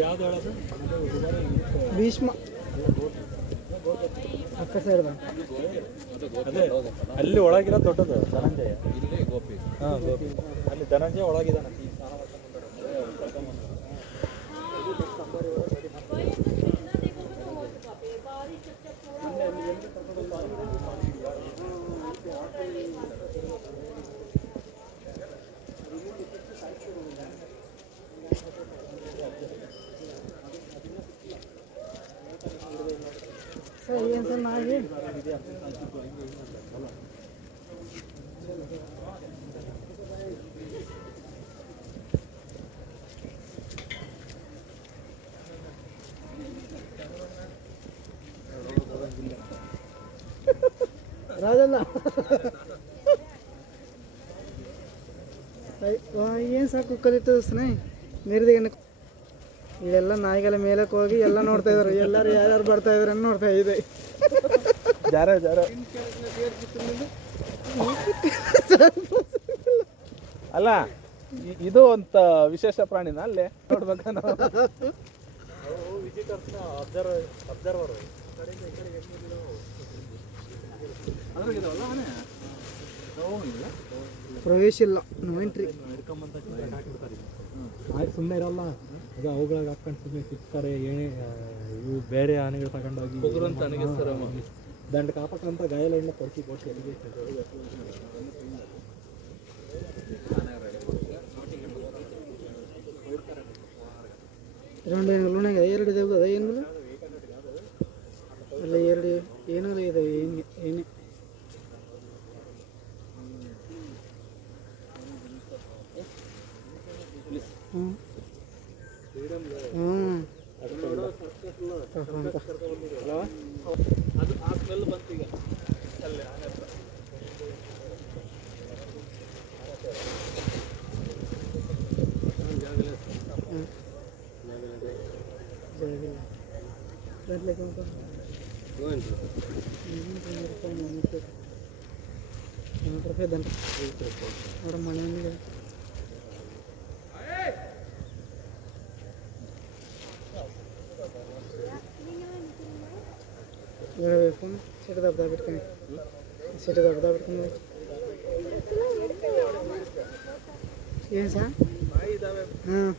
ಯಾವ್ದು ಹೇಳೋದು ಭೀಷ್ಮ ಅಕ್ಕ ಸೈಡ್ ಬಂದು ಅದೇ ಅಲ್ಲಿ ಒಳಗಿರೋ ದೊಡ್ಡದು ಧನಂಜಯ ಇಲ್ಲಿ ಗೋಪಿ ಹಾಂ ಗೋಪಿ ಅಲ್ಲಿ ಧನಂಜಯ ಒಳಗಿದಾನೆ ಸರ್ ಏನು ಸರ್ ನಾಯಿ ರಾಜಲ್ಲ ಏನು ಸಾಕು ಕಲಿತದ ಸ್ನೇಹಿ ನಿರ್ದಿಗೆ ಇದೆಲ್ಲ ನಾಯಿಗಳ ಮೇಲಕ್ಕೆ ಹೋಗಿ ಎಲ್ಲ ನೋಡ್ತಾ ಇದ್ರು ಎಲ್ಲರೂ ಯಾರ್ಯಾರು ಬರ್ತಾ ಇದ್ರು ಅಂತ ನೋಡ್ತಾ ಇದೆ ಜಾರ ಅಲ್ಲ ಇದು ಅಂತ ವಿಶೇಷ ಪ್ರಾಣಿನ ಅಲ್ಲೇ ನೋಡ್ಬೇಕ ಅಬ್ಸರ್ವರ್ ಪ್ರವೇಶ ಇಲ್ಲ ನೋ ಎಂಟ್ರಿ ಆಯ್ತು ಸುಮ್ಮನೆ ಇರಲ್ಲ ಈಗ ಅವುಗಳಾಗ ಹಾಕೊಂಡು ಸುಮ್ಮನೆ ಸಿಗ್ತಾರೆ ಇವು ಬೇರೆ ಆನೆಗಳು ತಗೊಂಡೋಗಿ ದಂಡ ಕಾಪಕ್ಕಂತ ಗಾಯಲೆಣ್ಣೆ ಕೊಡ್ಸಿ ಎಲ್ಲಿಗೆ ಲೂಣಾಗ ಎರಡು ಇದೆ ಅದ ಏನು ಅಲ್ಲ ಎರಡು ಏನಾರ ಇದೆ ಏನೇ ರೂಪಾಯಿ ದಂಡ ನೋಡ ಮನೆ ಫೋನ್ ಸೀಟ್ ದಬ್ದಾ ಬಿಟ್ಕೊಂಡು ಏನು ಸಾ ಹಾಂ